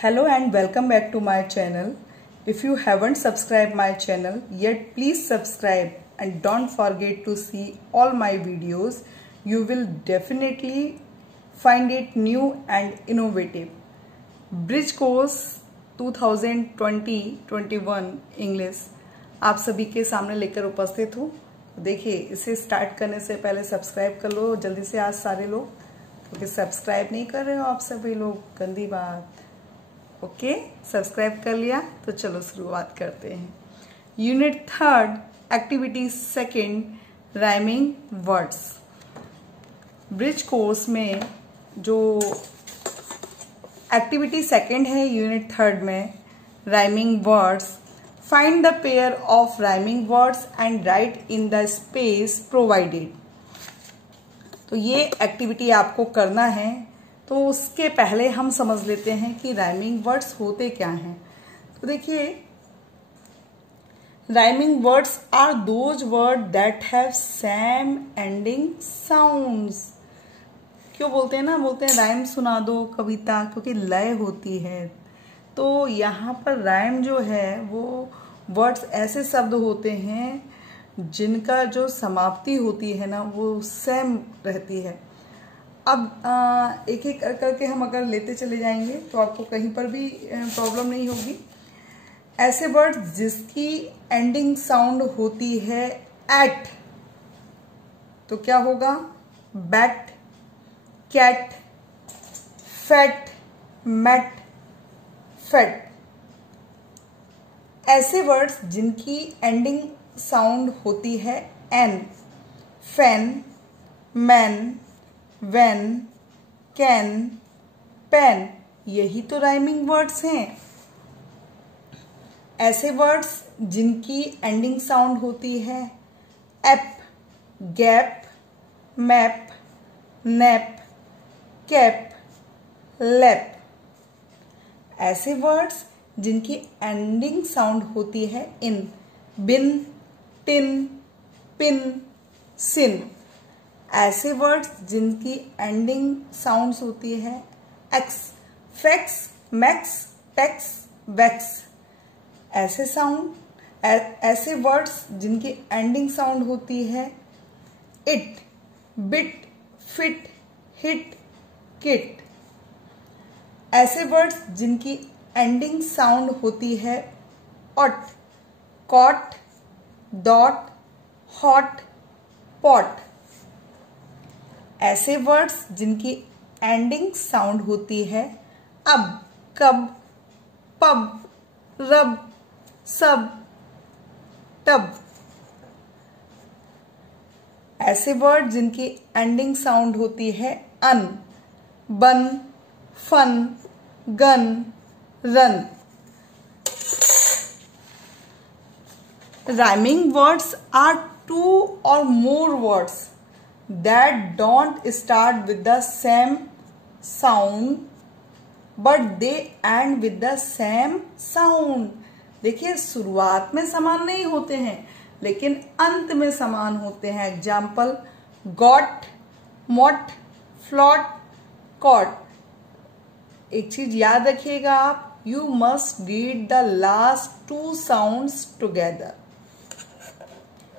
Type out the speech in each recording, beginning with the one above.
Hello and welcome back to my channel. If you haven't subscribed my channel yet, please subscribe and don't forget to see all my videos. You will definitely find it new and innovative. Bridge course 2020-21 English आप सभी के सामने लेकर उपस्थित हूँ। देखिए, इसे start करने से पहले सब्सक्राइब कर लो जल्दी से आज सारे लोग, क्योंकि सब्सक्राइब नहीं कर रहे हो आप सभी लोग, गंदी बात। ओके, सब्सक्राइब कर लिया तो चलो शुरुआत करते हैं। Unit 3 activity 2 rhyming words. Bridge course में जो एक्टिविटी 2 है यूनिट 3 में rhyming words, find the pair of rhyming words and write in the space provided. तो ये एक्टिविटी आपको करना है, तो उसके पहले हम समझ लेते हैं कि राइमिंग वर्ड्स होते क्या हैं। तो देखिए, rhyming words are those word that have same ending sounds. क्यों बोलते हैं ना, बोलते हैं राइम सुना दो कविता, क्योंकि लय होती है। तो यहाँ पर राइम जो है वो वर्ड्स ऐसे शब्द होते हैं जिनका जो समाप्ति होती है ना वो सेम रहती है। अब एक एक करके हम अगर लेते चले जाएंगे तो आपको कहीं पर भी प्रॉब्लम नहीं होगी। ऐसे वर्ड्स जिसकी एंडिंग साउंड होती है एट, तो क्या होगा? Bat, cat, fat, mat, fate. ऐसे वर्ड्स जिनकी एंडिंग साउंड होती है an, fan, man, van, can, pen, यही तो राइमिंग वर्ड्स हैं। ऐसे वर्ड्स जिनकी एंडिंग साउंड होती है app, gap, map, nap, cap, lap. ऐसे वर्ड्स जिनकी एंडिंग साउंड होती है इन, बिन, टिन, पिन, सिन। ऐसे वर्ड्स जिनकी एंडिंग साउंड्स होती है ax, fax, max, tax, wax. ऐसे वर्ड्स जिनकी एंडिंग साउंड होती है it, bit, fit, hit, kit. ऐसे वर्ड्स जिनकी एंडिंग साउंड होती है ot, cot, dot, hot, pot. ऐसे वर्ड्स जिनकी एंडिंग साउंड होती है अब, कब, पब, रब, सब, टब। ऐसे वर्ड जिनकी एंडिंग साउंड होती है un, bun, fun, gun, run. Rhyming words are 2 or more words that don't start with the same sound but they end with the same sound। देखिए, शुरुआत में समान नहीं होते हैं लेकिन अंत में समान होते हैं। Example, got, mot, flot, cot. एक चीज याद रखिएगा आप, you must read the last 2 sounds together.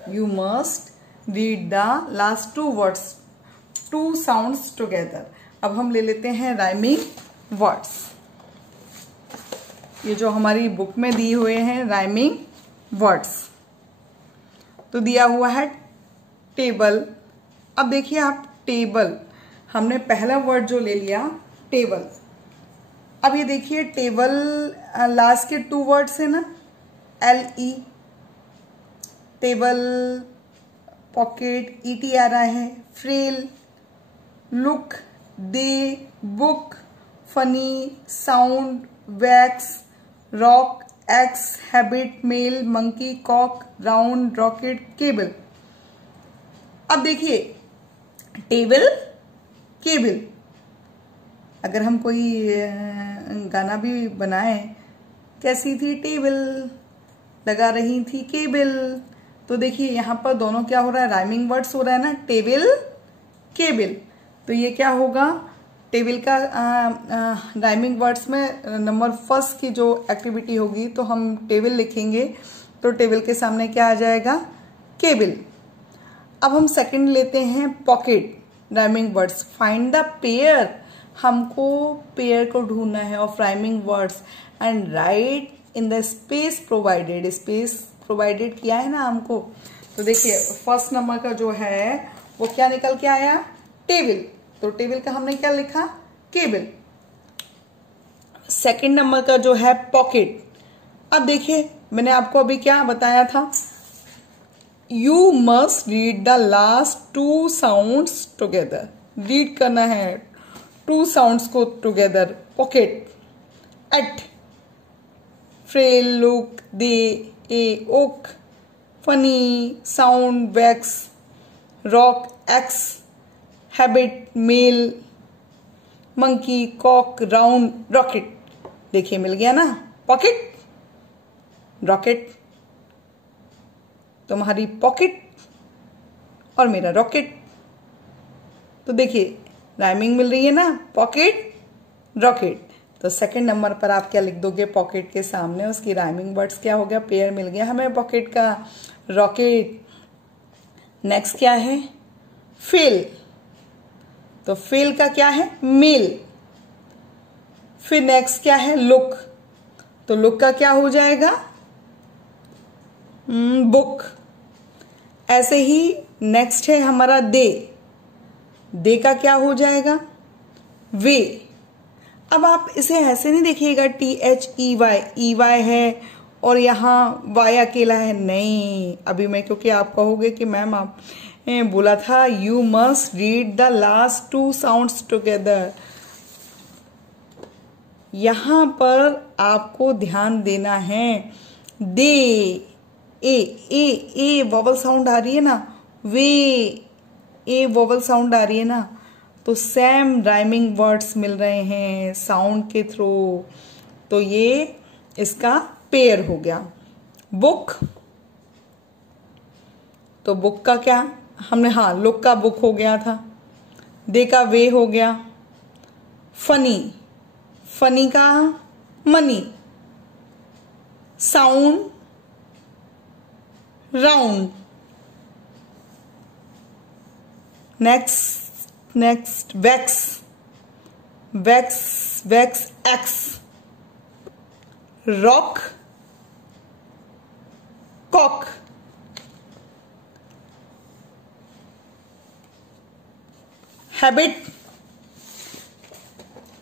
You must read the last 2 words, 2 sounds together। अब हम ले लेते हैं राइमिंग वर्ड्स। ये जो हमारी बुक में दिए हुए हैं राइमिंग वर्ड्स, तो दिया हुआ है टेबल। अब देखिए आप, टेबल, हमने पहला वर्ड जो ले लिया टेबल। अब ये देखिए, टेबल लास्ट के 2 वर्ड्स है ना, LE, टेबल, पॉकेट, ET आ रहा है, frail, look, day, book, funny, sound, wax, rock, axe, habit, mail, monkey, cock, round, rocket, cable. अब देखिए, टेबल, केबल। अगर हम कोई गाना भी बनाएं, कैसी थी टेबल, लगा रही थी केबल। तो देखिए यहाँ पर दोनों क्या हो रहा है, राइमिंग वर्ड्स हो रहा है ना, टेबल, केबल। तो ये क्या होगा, टेबल का राइमिंग वर्ड्स में नंबर फर्स्ट की जो एक्टिविटी होगी तो हम टेबल लिखेंगे, तो टेबल के सामने क्या आ जाएगा, केबल। अब हम सेकंड लेते हैं pocket rhyming words. Find the pair, हमको पेयर को ढूंढना है of rhyming words and write in the space provided. Space provided किया है ना हमको, तो देखिए फर्स्ट नंबर का जो है वो क्या निकल के आया, टेबल। तो टेबल का हमने क्या लिखा, केबल। सेकंड नंबर का जो है पॉकेट। अब देखिए मैंने आपको अभी क्या बताया था, you must read the last 2 sounds together. Read करना है 2 साउंड्स को together. Pocket, eight, frail, look, day, a, oak, funny, sound, wax, rock, axe, habit, mail, monkey, cock, round, rocket. देखिए मिल गया ना, पॉकेट, रॉकेट। तुम्हारी पॉकेट और मेरा रॉकेट, तो देखिए राइमिंग मिल रही है ना, पॉकेट, रॉकेट। तो सेकंड नंबर पर आप क्या लिख दोगे, पॉकेट के सामने उसकी राइमिंग वर्ड्स क्या हो गया, पेयर मिल गया हमें पॉकेट का, रॉकेट। नेक्स्ट क्या है, फेल। तो फेल का क्या है, मेल। फिर नेक्स्ट क्या है, लुक। तो लुक का क्या हो जाएगा, बुक। ऐसे ही नेक्स्ट है हमारा दे। दे का क्या हो जाएगा, वे। अब आप इसे ऐसे नहीं देखिएगा THEY, EY है और यहाँ Y अकेला है, नहीं। अभी मैं, क्योंकि आप कहोगे कि मैम आप बोला था you must read the last 2 sounds together. यहां पर आपको ध्यान देना है, दे, ए वोवल साउंड आ रही है ना, वे, ए वोवल साउंड आ रही है ना, तो सेम राइमिंग वर्ड्स मिल रहे हैं साउंड के थ्रू। तो ये इसका पेयर हो गया। बुक, तो बुक का क्या हमने, हाँ लुक का बुक हो गया था। दे का वे हो गया। फनी, फनी का money. Sound, round. Next wax, wax, x. Rock, cock. Habit,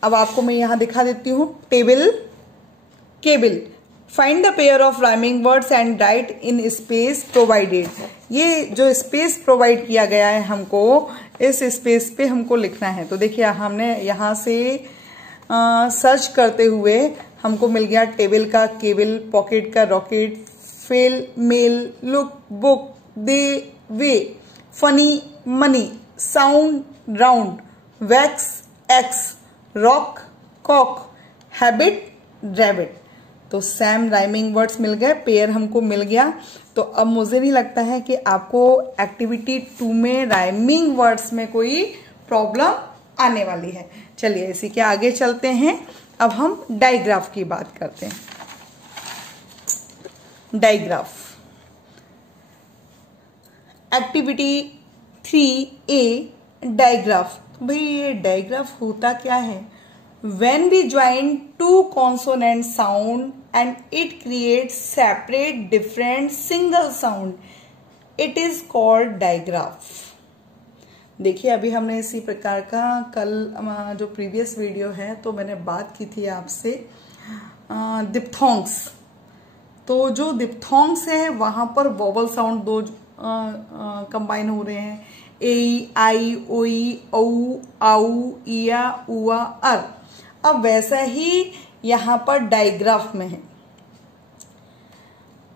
अब आपको मैं यहां दिखा देती हूं, table, cable. Find the pair of rhyming words and write in space provided. ये जो स्पेस प्रोवाइड किया गया है हमको, इस स्पेस पे हमको लिखना है। तो देखिए हमने यहाँ से सर्च करते हुए हमको मिल गया टेबल का, केबल, पॉकेट का, rocket, fail, mail, look, book, day, way, funny, money, sound, round, wax, x, rock, cock, habit, rabbit. तो सेम राइमिंग वर्ड्स मिल गए, पेयर हमको मिल गया। तो अब मुझे नहीं लगता है कि आपको एक्टिविटी 2 में राइमिंग वर्ड्स में कोई प्रॉब्लम आने वाली है। चलिए इसी के आगे चलते हैं। अब हम डायग्राफ की बात करते हैं। Digraph, activity 3A, digraph. भाई ये डायग्राफ होता क्या है, when we join 2 consonant sound and it creates separate different single sound, it is called digraph। देखिए अभी हमने इसी प्रकार का कल जो प्रीवियस वीडियो है तो मैंने बात की थी आपसे डिप्थोंग्स। तो जो डिप्थोंग्स है वहां पर वोवल साउंड 2 कंबाइन हो रहे हैं, ए, आई, ओई, औ, आउ, इया, उआ, अर। अब वैसा ही यहां पर डायग्राफ में है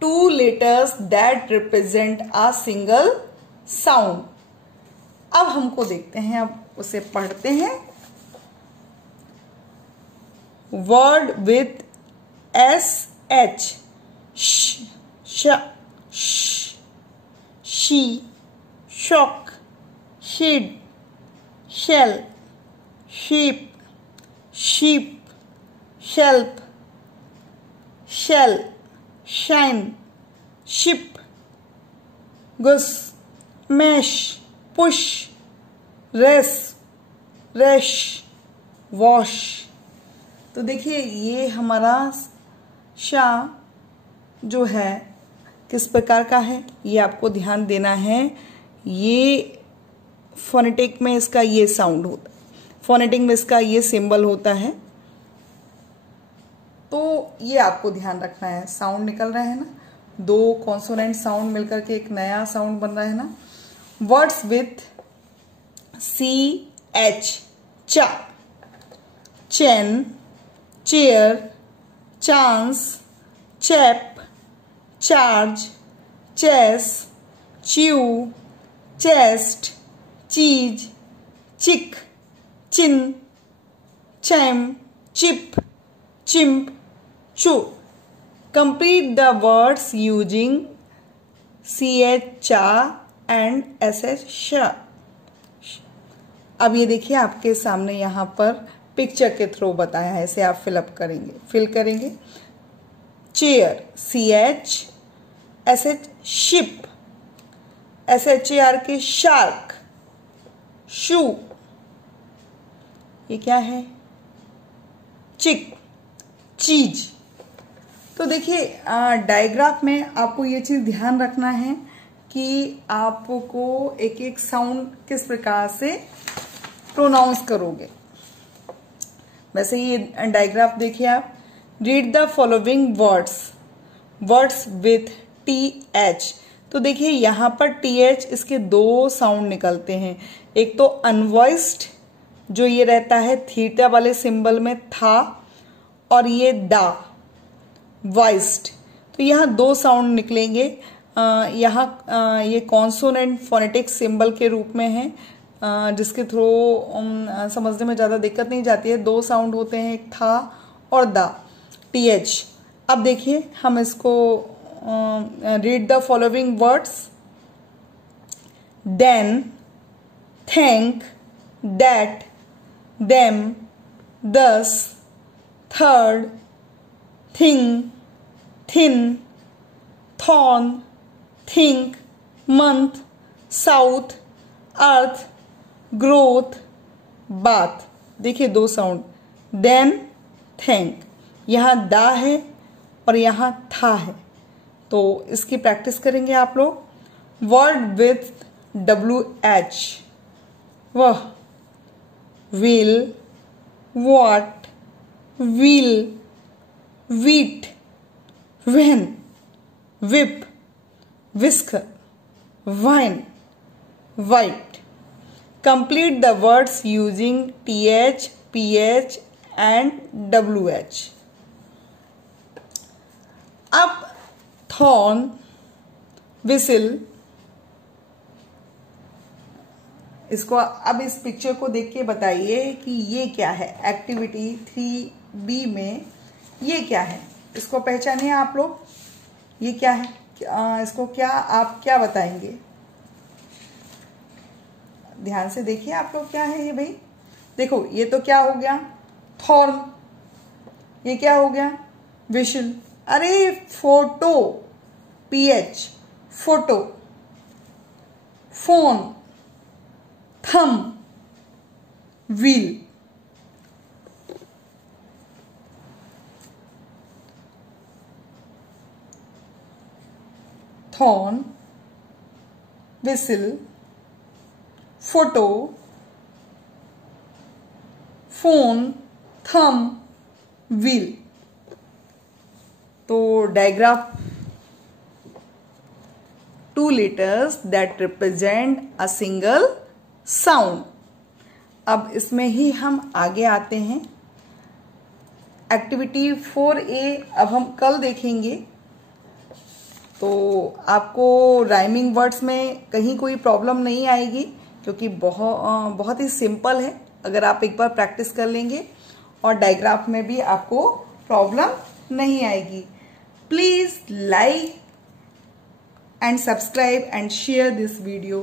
2 letters that represent a single sound. अब हमको देखते हैं, अब उसे पढ़ते हैं। वर्ड विथ SH, श, she, shock, she'd, shell, sheep, sheep, shelf, shell, shine, ship, goose, mesh, push, race, rash, wash। तो देखिए ये हमारा शा जो है किस प्रकार का है, ये आपको ध्यान देना है। ये फोनेटिक में इसका ये साउंड होता है, फोनेटिक में इसका ये सिंबल होता है, तो ये आपको ध्यान रखना है। साउंड निकल रहा है ना, दो कॉन्सोनेंट साउंड मिलकर के एक नया साउंड बन रहा है ना। Words with CH, cha, chain, chair, chance, chap, charge, chess, chew, chest, cheese, chick, chin, cham, chip, chimp, chew. Complete the words using CH, cha and SH, sh. अब ये देखिए आपके सामने यहाँ पर पिक्चर के थ्रू बताया है, इसे आप फिल करेंगे। Chair CH, SH, ship, SHAR के शार्क, शू, ये क्या है, चिक, चीज। तो देखिए डायग्राफ में आपको ये चीज ध्यान रखना है कि आपको एक एक साउंड किस प्रकार से प्रोनाउंस करोगे। वैसे ये डायग्राफ देखिए आप। Read the following words with TH। तो देखिए यहाँ पर TH इसके दो साउंड निकलते हैं। एक तो अनवॉइस्ड जो ये रहता है थीटा वाले सिंबल में था, और ये दा वॉइस्ड। तो यहाँ दो साउंड निकलेंगे। यहाँ ये कॉन्सोनेंट फोनेटिक सिंबल के रूप में है, जिसके थ्रू समझने में ज़्यादा दिक्कत नहीं जाती है। दो साउंड होते हैं, एक था और दा, TH। अब देखिए हम इसको read the following words. Then, thank, that, them, thus, third, thing, thin, thorn, think, month, south, earth, growth, bath. देखिए दो साउंड, देन, थैंक। यहाँ दा है और यहाँ था है, तो इसकी प्रैक्टिस करेंगे आप लोग। वर्ड विथ WH, वह, will, what, wheel, wheat, when, whip, whisker, wine, white. Complete the words using TH, PH and WH. अब thorn, whistle, इसको अब इस पिक्चर को देख के बताइए कि ये क्या है। एक्टिविटी 3B में ये क्या है, इसको पहचानिए आप लोग। ये क्या है, इसको क्या आप क्या बताएंगे? ध्यान से देखिए आप लोग, क्या है ये भाई। देखो ये तो क्या हो गया, थॉर्न। ये क्या हो गया, विशल। अरे फोटो, PH, फोटो। फोन, थम, wheel. Thorn, whistle, photo, phone, थम, व्हील। तो digraph 2 letters that represent a single sound। अब इसमें ही हम आगे आते हैं। एक्टिविटी 4A अब हम कल देखेंगे। तो आपको राइमिंग वर्ड्स में कहीं कोई प्रॉब्लम नहीं आएगी, क्योंकि बहुत ही सिंपल है। अगर आप एक बार प्रैक्टिस कर लेंगे, और डायग्राफ में भी आपको प्रॉब्लम नहीं आएगी। Please like and subscribe and share this video.